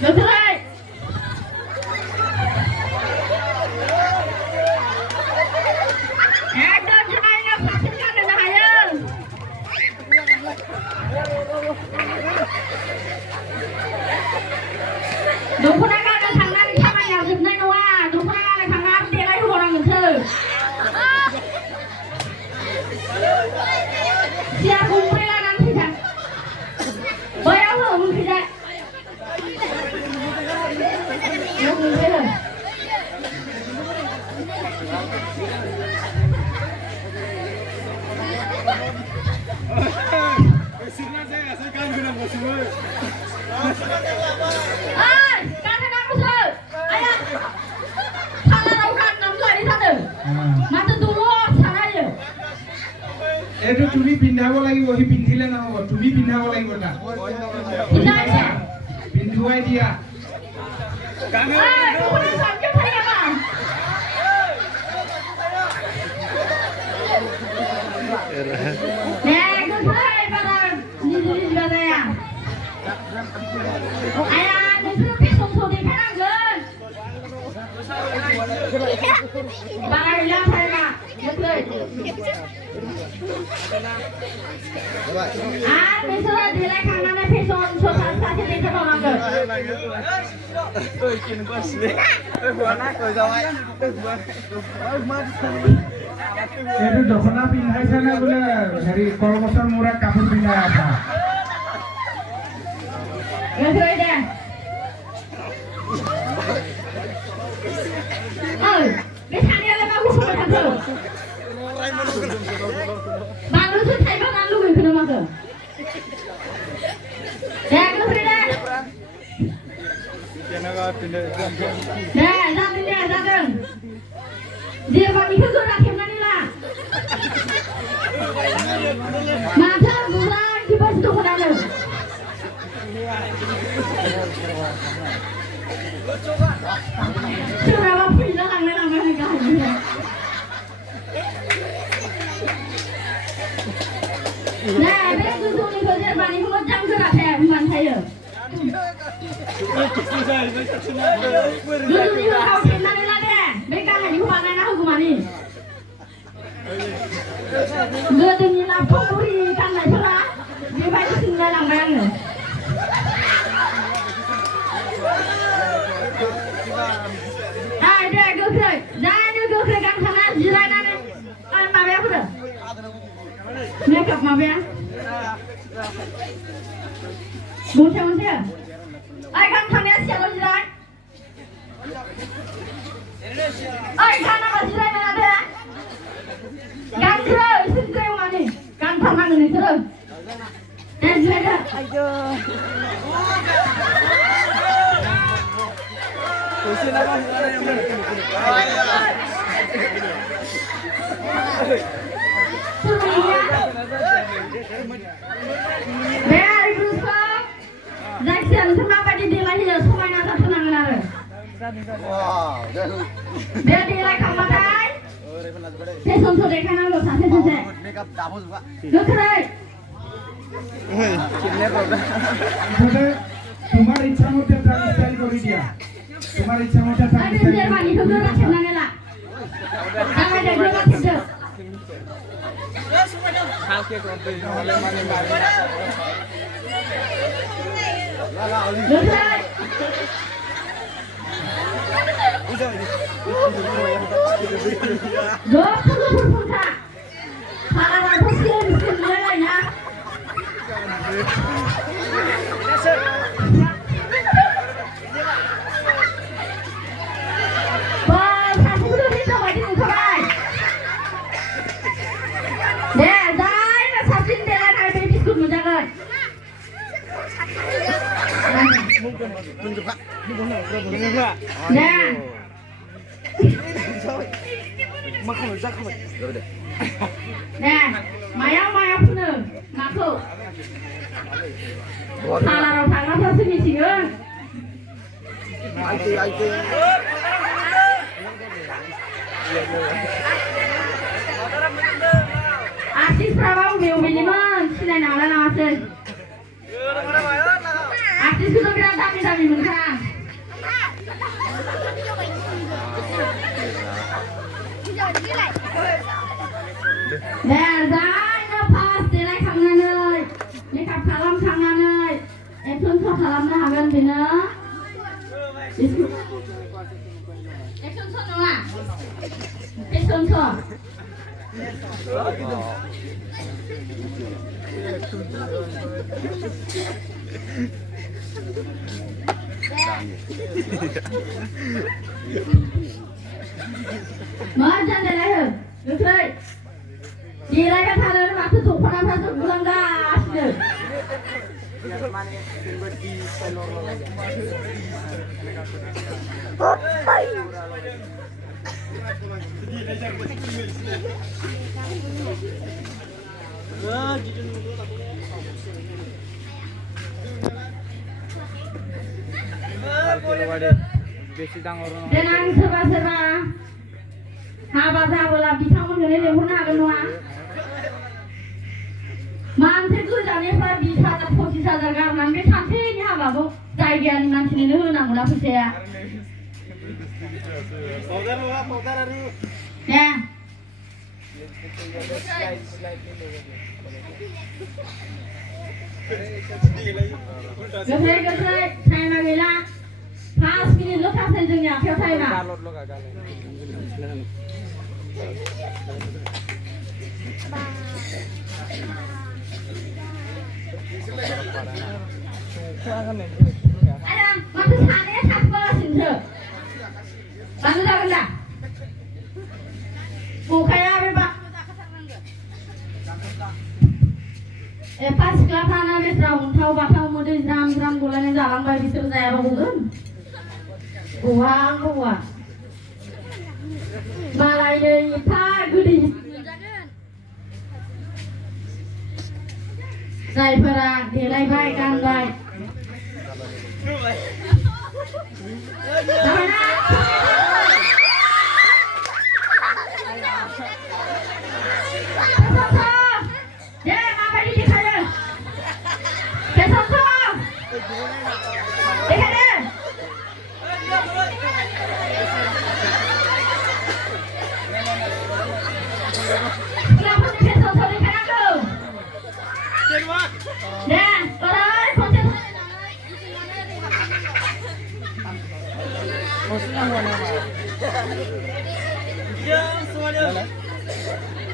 Dokter. Ekdom semuanya pastikan dengan hayal. Dokona Ganhwnai खामानिया जोबनाय नङा. Dokona Ganhwnai देलाय होबावनांगोनसो. सिया गंब्रै लानानै फैथां. बैयाव हो मोनफैजाय. गंब्रै हो. Besirnya saya kan guna bosmu. Ganhwnaiखौसो. आया. सालाराव गाननानै लायनो सानो. माथो दलर सानायो. এইটো তুমি পিন্ধাব লাগিব হি পিন্ধিলে নহব তুমি পিন্ধাব লাগিব না পিন্ধাইছে পিন্ধুৱাই দিয়া dokona sampai hari apa dokona pada niduri badaya ayah niduri pesong deखायनांगोन बारा हिला फायना dokter besok देलायखांनानै फेसन सासे देखायबावनांगोन এইটো দখনা পিন্ধাইছে নে বোলে হেৰি কলগছৰ মূৰত কাপোৰ পিন্ধাই আছা dokter deh बे सानैयालाय मा गुसुबाय थाखो बानलुसो थाइबा जानो लुबैखो ना माखो दे गोख्रै दे जादों जेरबानिखौ गोरा खेबनानै ला माथो गुरा खिबासो दखनानो सोरहाबा फैनो लांलाय लांबाय गाहायनिफ्राय Nah, bे गोजौनिखौ जेरबानिखौ मोजां गोरा थाया होनबानो थायो गोजौनिखौ गावखेबनानै ला दे बे गाहायनिखौ बानायना होगौमानि गोदोनि लाफावरि गाननायफोरा बेबायदि सोंलाय लांबाय आङो दे गोख्रै जानो गोख्रै गानखाना जिरायनानै माबाया फैदो मेकआप माबाया मोनसे गानखानाया सियाल' जिराय गानाबा जिरायनाङा दे गानग्रो एसे जिराय मानि गानथारनांगोन नोंसोरो दे जिरायदो जायखिजाया नोंसोर माबायदि देलायहोयो समायना जाथारनांगोन आरो बे देलायखांबाथाय फेसनखौ देखायनांगौ सासे सासे गोख्रै তোমার ইচ্ছা মতে স্টাইল করে দিয়া তোমার ইচ্ছা মতে जेरबानिखौ गोरा खेबनानै ला गाहाय दे गोरा खेबदो मायाव फुनो माखौ खालाराव थाग्राफ्रासो मिथिगोन आर्टिस्टफ्राबा बबेनिमोन सिनायनो हाला नामासै आर्टिस्टखौथ' बिराद दामि मोनखां एक्सन स खालामनो हागोन बेनो एक्सन स नङा एक्सन स मोजां देलायहो गोख्रै देलायबाय थानो माथो दख'नाफ्रासो गुलांगासिनो देनां सोरबा सोरबा हाबा जाबोला बिथांमोनखौनो लेंहरनो हागोन नङा मानसि गोजाननिफ्राय 20,000 25,000 गारनानै बे सानसेनि हाबाखौ जायगानि मानसिनोनो होनांगौना फैसाया दे गोख्रै गोख्रै टाइमा गैला 5 मिनिटल' थासै जोंनि आखायाव टाइमा Ayang, waktu sana siapa sih? Bantu dah benda. Mukanya apa? Pas kelapana wis raung tahu bakal mode ram golane jalan bae bisa saya bangun. Uang. Malai deui pa gudi. जायफोरा देलायबाय गानबाय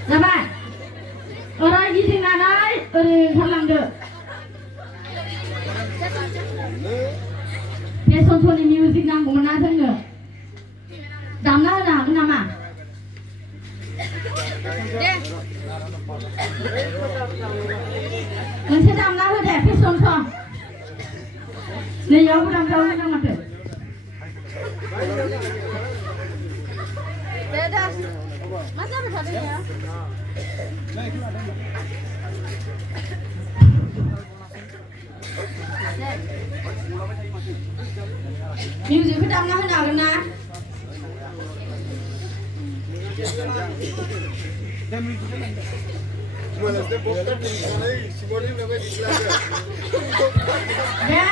Sabar. Orang gisingnaनै ओरै ओंखारलांदो. Fashion श'नि music नांगौमोन ना जोंनो. दामना होनो हागोन नामा? दे. मोनसे दामना हो दे फेसन श'. नैयावबो दामजानो मोजां माथो. Beda. Masa berapa Music kita nggak kena. Ya,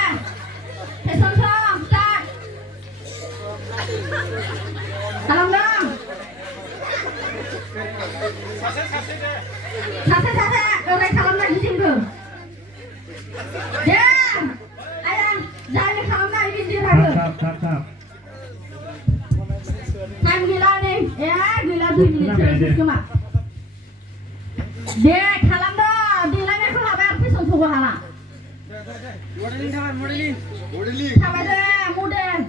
pesan song, start. Salam dong. Sase, orang salam lagi singgu. Ya, ayang, jangan salam lagi di sana. Tap. Time gila nih, ya gila 2 menit terus cuma. Deh, salam dong, bilangnya aku habar pesan suku hala. Modeling. Sabar deh, model.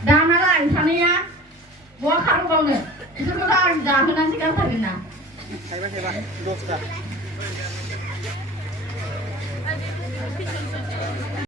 Damalah insannya, gua karu banget. Itu udah jangan nanti kan tadi nah. Hebat, dos dah.